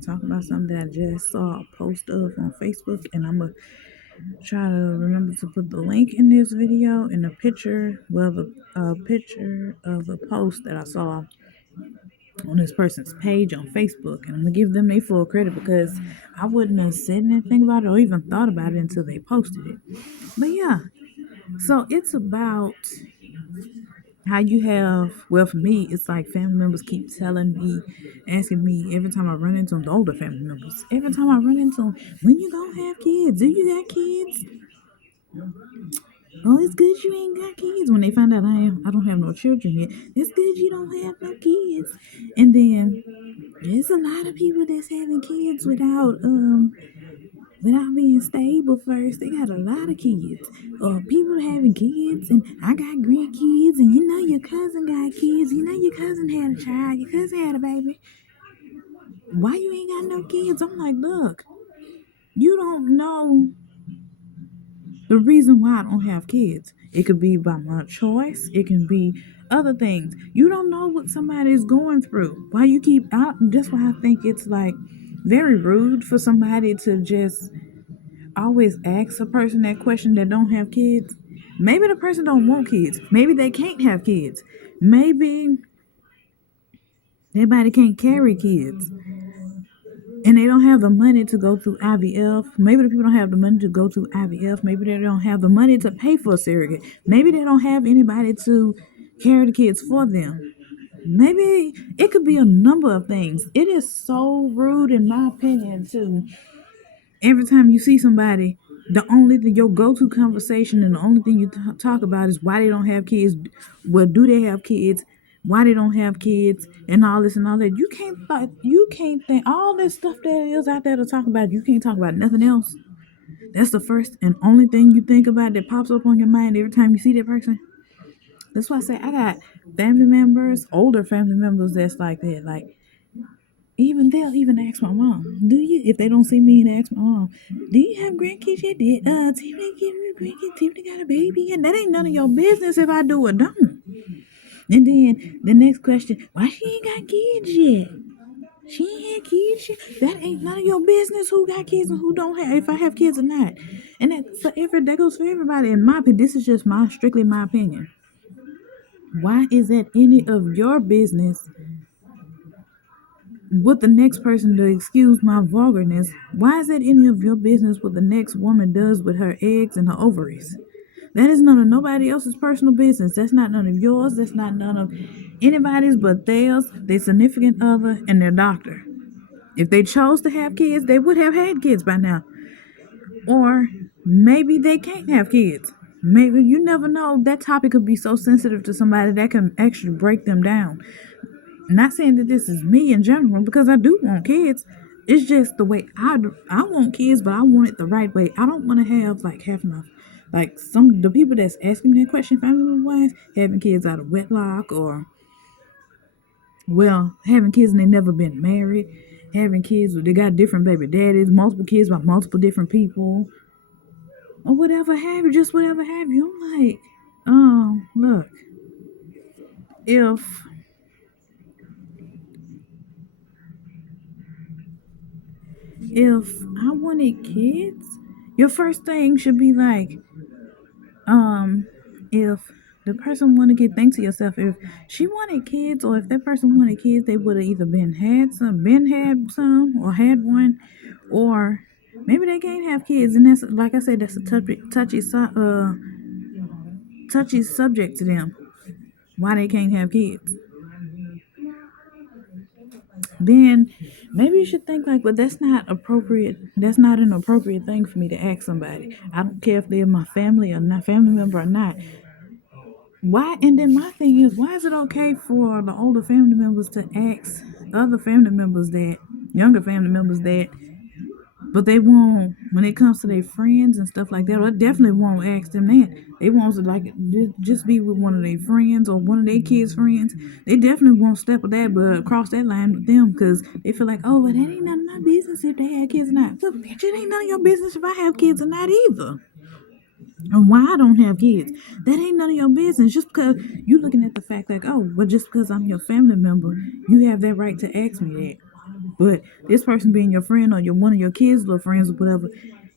to talk about something that I just saw a post of on Facebook, and I'm going to try to remember to put the link in this video and the picture, well, the picture of the post that I saw on this person's page on Facebook. And I'm going to give them their full credit because I wouldn't have said anything about it or even thought about it until they posted it. But yeah, so it's about how you have, well, for me, it's like family members keep telling me, asking me every time I run into them, the older family members, every time I run into them, when you gonna have kids? Do you got kids? Oh, it's good you ain't got kids. When they find out I don't have no children yet, it's good you don't have no kids. And then there's a lot of people that's having kids without being stable first. They got a lot of kids. People having kids, and I got grandkids, and you know your cousin got kids. You know your cousin had a child. Your cousin had a baby. Why you ain't got no kids? I'm like, look, you don't know the reason why I don't have kids. It could be by my choice. It can be other things. You don't know what somebody is going through. Why you keep out? That's why I think it's like very rude for somebody to just always ask a person that question that don't have kids. Maybe the person don't want kids. Maybe they can't have kids. Maybe everybody can't carry kids. And they don't have the money to go through IVF. Maybe the people don't have the money to go through IVF. Maybe they don't have the money to pay for a surrogate. Maybe they don't have anybody to carry the kids for them. Maybe it could be a number of things. It is so rude, in my opinion, to every time you see somebody, the only thing, your go-to conversation and the only thing you talk about is why they don't have kids. Well, do they have kids? Why they don't have kids? And all this and all that. You can't think all this stuff that is out there to talk about. You can't talk about nothing else. That's the first and only thing you think about that pops up on your mind every time you see that person. That's why I say I got family members, older family members that's like that. Like, even they'll even ask my mom, do you, if they don't see me, and ask my mom, do you have grandkids yet? Did Tiffany give me grandkids? Tiffany got a baby? And that ain't none of your business if I do or don't. And then the next question, why she ain't got kids yet? She ain't had kids yet? That ain't none of your business who got kids and who don't have, if I have kids or not. And that goes for everybody. In my opinion, this is just strictly my opinion. Why is that any of your business what the next person, to excuse my vulgarness, why is it any of your business what the next woman does with her eggs and her ovaries? That is none of nobody else's personal business. That's not none of yours. That's not none of anybody's but theirs, their significant other, and their doctor. If they chose to have kids, they would have had kids by now. Or maybe they can't have kids. Maybe, you never know. That topic could be so sensitive to somebody that can actually break them down. Not saying that this is me in general, because I do want kids. It's just the way I want kids, but I want it the right way. I don't want to have like some the people that's asking me that question, family wise, having kids out of wedlock, or well, having kids and they never been married, having kids they got different baby daddies, multiple kids by multiple different people, or whatever have you, just whatever have you. I'm like, look, if I wanted kids, your first thing should be like, if the person wanted kids, think to yourself, if she wanted kids, or if that person wanted kids, they would have either had some, or had one, or maybe they can't have kids, and that's, like I said, that's a touchy subject to them. Why they can't have kids? Then maybe you should think like, well, that's not appropriate. That's not an appropriate thing for me to ask somebody. I don't care if they're my family or not, family member or not. Why? And then my thing is, why is it okay for the older family members to ask other family members that, younger family members that, but they won't, when it comes to their friends and stuff like that, or definitely won't ask them that. They won't like just be with one of their friends or one of their kids' friends. They definitely won't step with that, but cross that line with them, because they feel like, oh, well, that ain't none of my business if they had kids or not. Well, bitch, it ain't none of your business if I have kids or not either. And why I don't have kids, that ain't none of your business. Just because you looking at the fact like, oh, well, just because I'm your family member, you have that right to ask me that. But this person being your friend or one of your kids' little friends or whatever,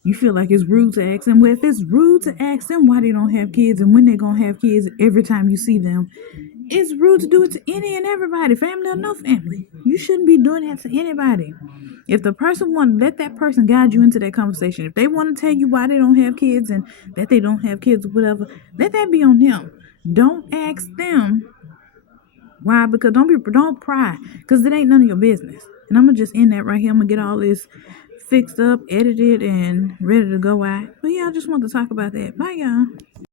you feel like it's rude to ask them. Well, if it's rude to ask them why they don't have kids and when they're gonna have kids every time you see them, it's rude to do it to any and everybody, family or no family. You shouldn't be doing that to anybody. If the person want, let that person guide you into that conversation. If they want to tell you why they don't have kids and that they don't have kids or whatever, let that be on them. Don't ask them why, because don't pry, because it ain't none of your business. And I'm gonna just end that right here. I'm gonna get all this fixed up, edited, and ready to go out. But yeah, I just want to talk about that. Bye, y'all.